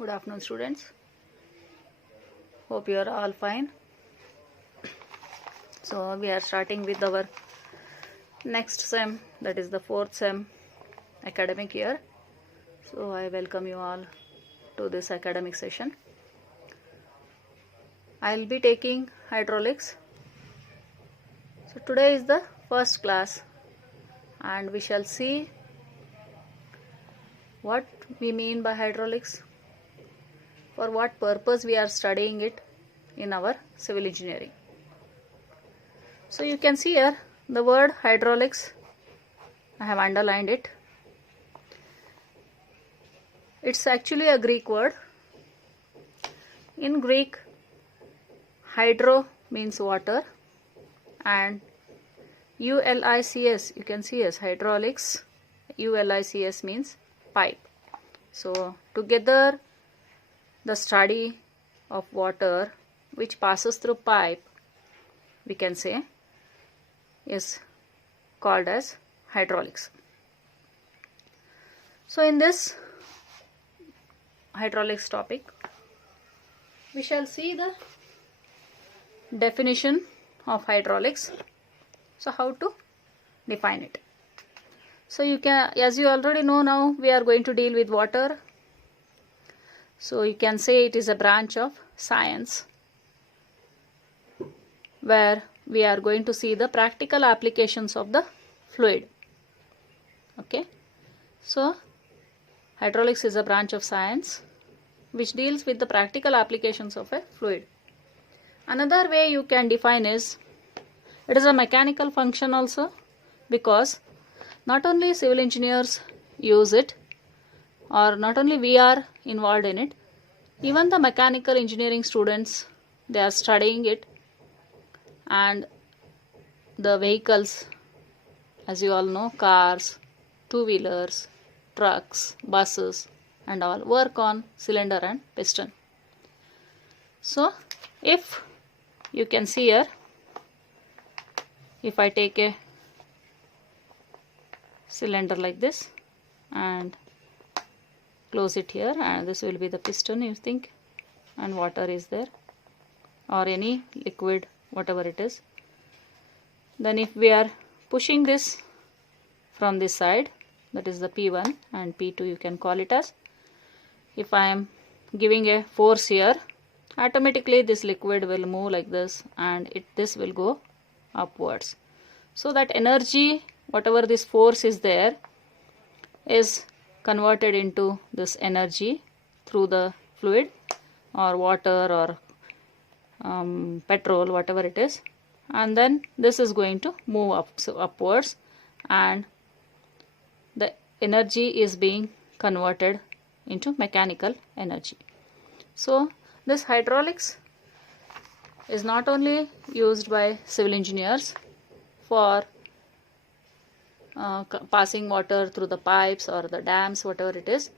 Good afternoon, students. Hope you are all fine. So we are starting with our next sem, that is the fourth sem academic year. So I welcome you all to this academic session. I will be taking hydraulics. So today is the first class and we shall see what we mean by hydraulics, for what purpose we are studying it in our civil engineering. So you can see here the word hydraulics, I have underlined it. It's actually a Greek word. In Greek, hydro means water and ULICS, you can see as hydraulics, ULICS means pipe. So together the study of water which passes through pipe, we can say, is called as hydraulics. So in this hydraulics topic, we shall see the definition of hydraulics. So how to define it? So you can, as you already know, now we are going to deal with water. So you can say it is a branch of science where we are going to see the practical applications of the fluid. Okay, so hydraulics is a branch of science which deals with the practical applications of a fluid. Another way you can define is it is a mechanical function also, because not only civil engineers use it or not only we are involved in it, even the mechanical engineering students, they are studying it, and the vehicles, as you all know, cars, two-wheelers, trucks, buses and all work on cylinder and piston. So if you can see here, if I take a cylinder like this and close it here, and this will be the piston, you think, and water is there or any liquid, whatever it is. Then if we are pushing this from this side, that is the P1 and P2, you can call it as. If I am giving a force here, automatically this liquid will move like this and this will go upwards. So that energy, whatever this force is there, is converted into this energy through the fluid or water or petrol, whatever it is, and then this is going to move up, so upwards, and the energy is being converted into mechanical energy. So this hydraulics is not only used by civil engineers for passing water through the pipes or the dams, whatever it is,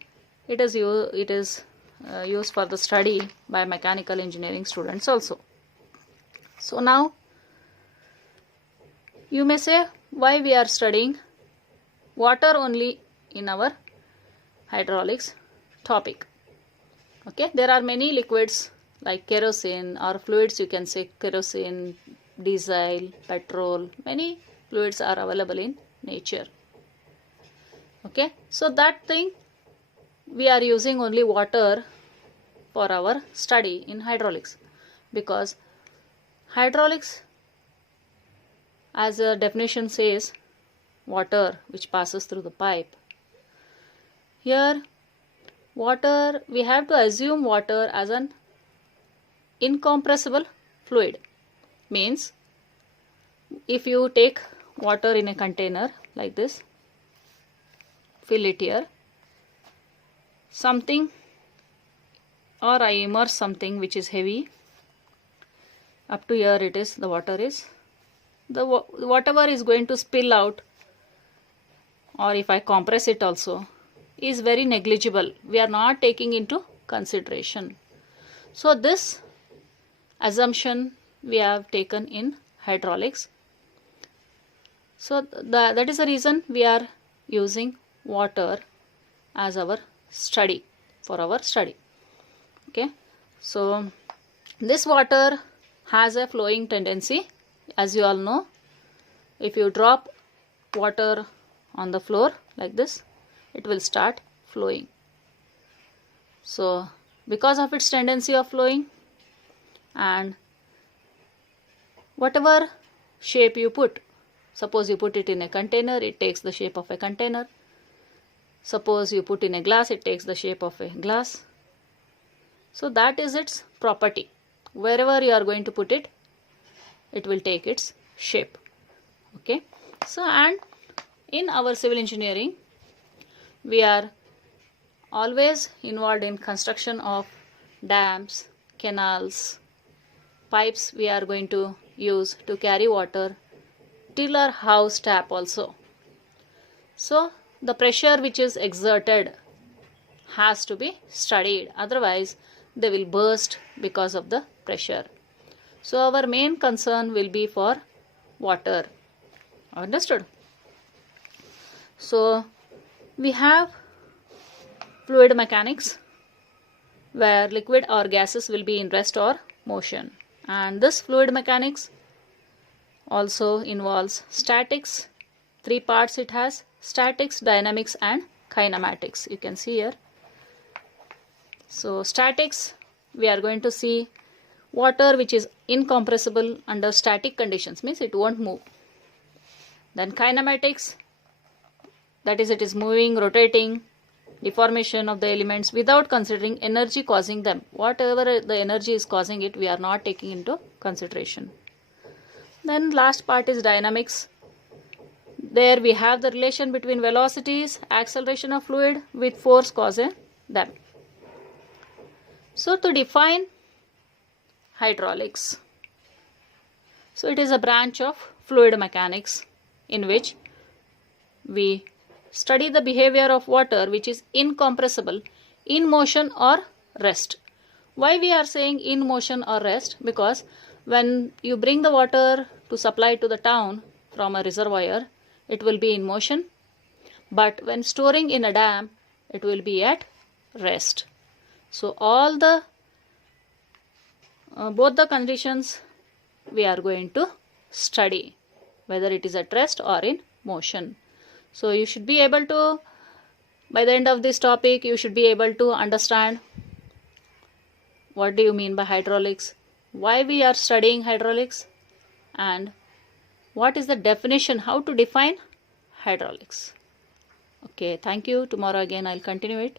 it is used for the study by mechanical engineering students also. So now you may say, why we are studying water only in our hydraulics topic? Okay, there are many liquids like kerosene or fluids, you can say kerosene, diesel, petrol, many fluids are available in nature. Okay, so that thing we are using only water for our study in hydraulics, because hydraulics, as a definition says, water which passes through the pipe. Here water, we have to assume water as an incompressible fluid. Means if you take water in a container like this, fill it here, something, or I immerse something which is heavy, up to here it is, the water is, the whatever is going to spill out, or if I compress it also, is very negligible. We are not taking into consideration. So this assumption we have taken in hydraulics. So that is the reason we are using water as our study, for our study. Okay, so this water has a flowing tendency. As you all know, if you drop water on the floor like this, it will start flowing. So because of its tendency of flowing, and whatever shape you put, suppose you put it in a container, it takes the shape of a container. Suppose you put in a glass, it takes the shape of a glass. So that is its property. Wherever you are going to put it, it will take its shape. Okay, so and in our civil engineering, we are always involved in construction of dams, canals, pipes we are going to use to carry water till our house tap also. So the pressure which is exerted has to be studied, otherwise they will burst because of the pressure. So our main concern will be for water. Understood? So we have fluid mechanics, where liquid or gases will be in rest or motion, and this fluid mechanics also involves statics. 3 parts it has: statics, dynamics and kinematics. You can see here. So statics, we are going to see water which is incompressible under static conditions, means it won't move. Then kinematics, that is, it is moving, rotating, deformation of the elements without considering energy causing them. Whatever the energy is causing it, we are not taking into consideration. Then last part is dynamics. There we have the relation between velocities, acceleration of fluid with force causing them. So to define hydraulics, so it is a branch of fluid mechanics in which we study the behavior of water which is incompressible, in motion or rest. Why we are saying in motion or rest? Because when you bring the water to supply to the town from a reservoir, it will be in motion, but when storing in a dam, it will be at rest. So all the both the conditions we are going to study, whether it is at rest or in motion. So you should be able to, by the end of this topic, you should be able to understand what do you mean by hydraulics, why we are studying hydraulics, and what is the definition, how to define hydraulics. Okay, thank you. Tomorrow again I'll continue it.